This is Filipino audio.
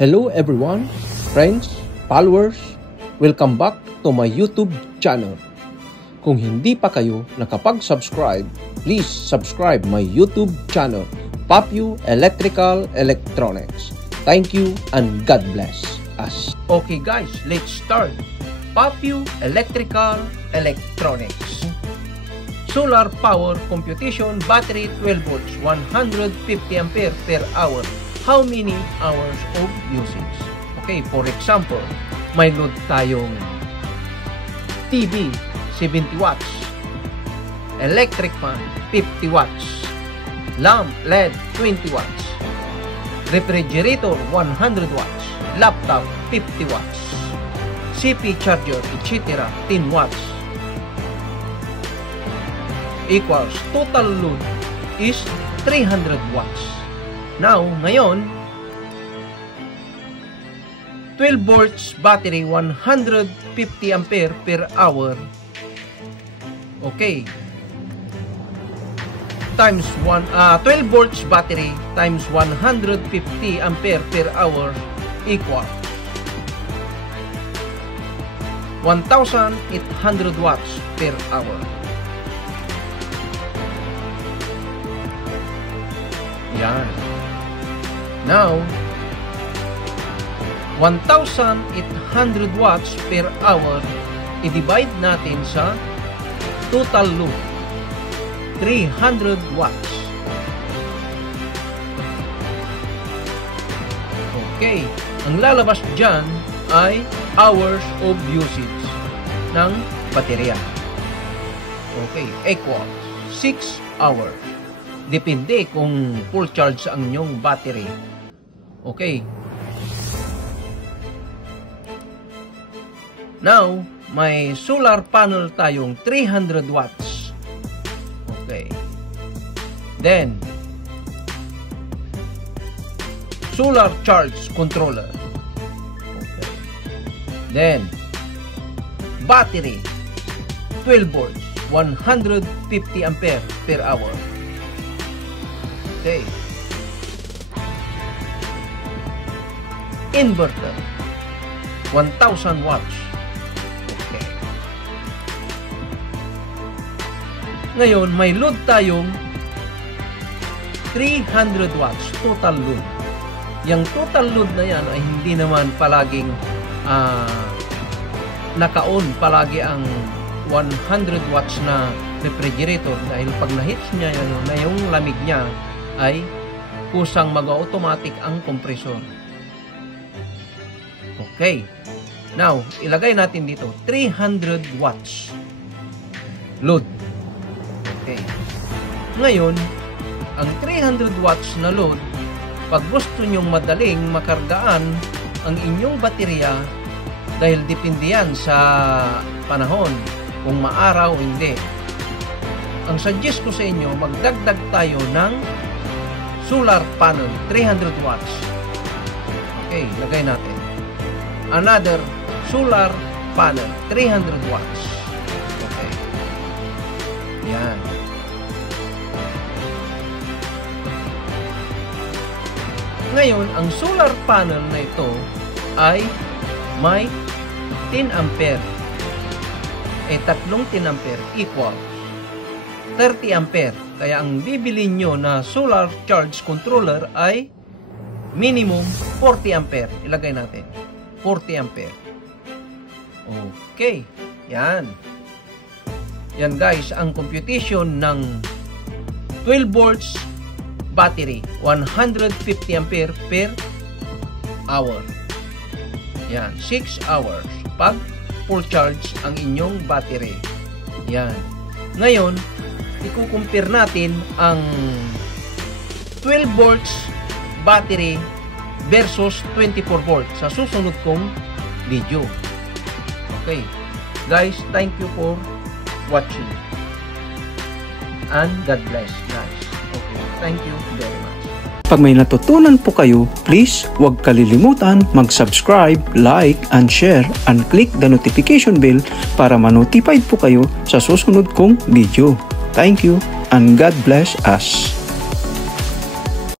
Hello everyone, friends, followers, welcome back to my YouTube channel. Kung hindi pa kayo nakapag-subscribe, please subscribe my YouTube channel, Papyu Electrical Electronics. Thank you and God bless us. Okay guys, let's start. Papyu Electrical Electronics. Solar power computation battery 12 volts, 150 ampere per hour. How many hours of usage? Okay, for example, may load tayong TV 70 watts, electric fan 50 watts, lamp LED 20 watts, refrigerator 100 watts, laptop 50 watts, CP charger, etc. 10 watts. Equals total load is 300 watts. Now, ngayon, 12 volts battery, 150 ampere per hour. Okay. Times 12 volts battery times 150 ampere per hour equal 1,800 watts per hour. Yan. Now, 1,800 watts per hour i-divide natin sa total load 300 watts. Okay, ang lalabas dyan ay hours of usage ng baterya. Okay, equal 6 hours. Depende kung full charge ang inyong battery. Okay. Now, may solar panel tayong 300 watts. Okay. Then, solar charge controller. Okay. Then, battery 12 volts, 150 ampere per hour. Okay. Inverter 1,000 watts. Okay. Ngayon, may load tayong 300 watts total load. Yung total load na yan ay hindi naman palaging naka-on palagi ang 100 watts na refrigerator dahil pag na-hits niya na yung lamig niya ay kusang mag-automatic ang compressor. Okay. Now, ilagay natin dito 300 watts load. Okay. Ngayon, ang 300 watts na load, pag gusto nyong madaling makargaan ang inyong baterya, dahil depende yan sa panahon, kung maaraw o hindi. Ang suggest ko sa inyo, magdagdag tayo ng solar panel 300 watts. Okay, lagay natin. Another solar panel 300 watts. Okay. Yan. Ngayon, ang solar panel na ito ay may 10 ampere. Tatlong 10 ampere equal 30 ampere. Kaya ang bibili nyo na solar charge controller ay minimum 40 ampere. Ilagay natin. 40 ampere. Okay. Yan. Yan guys, ang computation ng 12 volts battery, 150 ampere per hour. Yan. 6 hours. Pag full charge ang inyong battery. Yan. Ngayon, i-compare natin ang 12 volts battery versus 24 volts sa susunod kong video. Okay. Guys, thank you for watching. And God bless, guys. Okay. Thank you very much. Pag may natutunan po kayo, please huwag kalilimutan mag-subscribe, like, and share, and click the notification bell para ma-notified po kayo sa susunod kong video. Thank you and God bless us.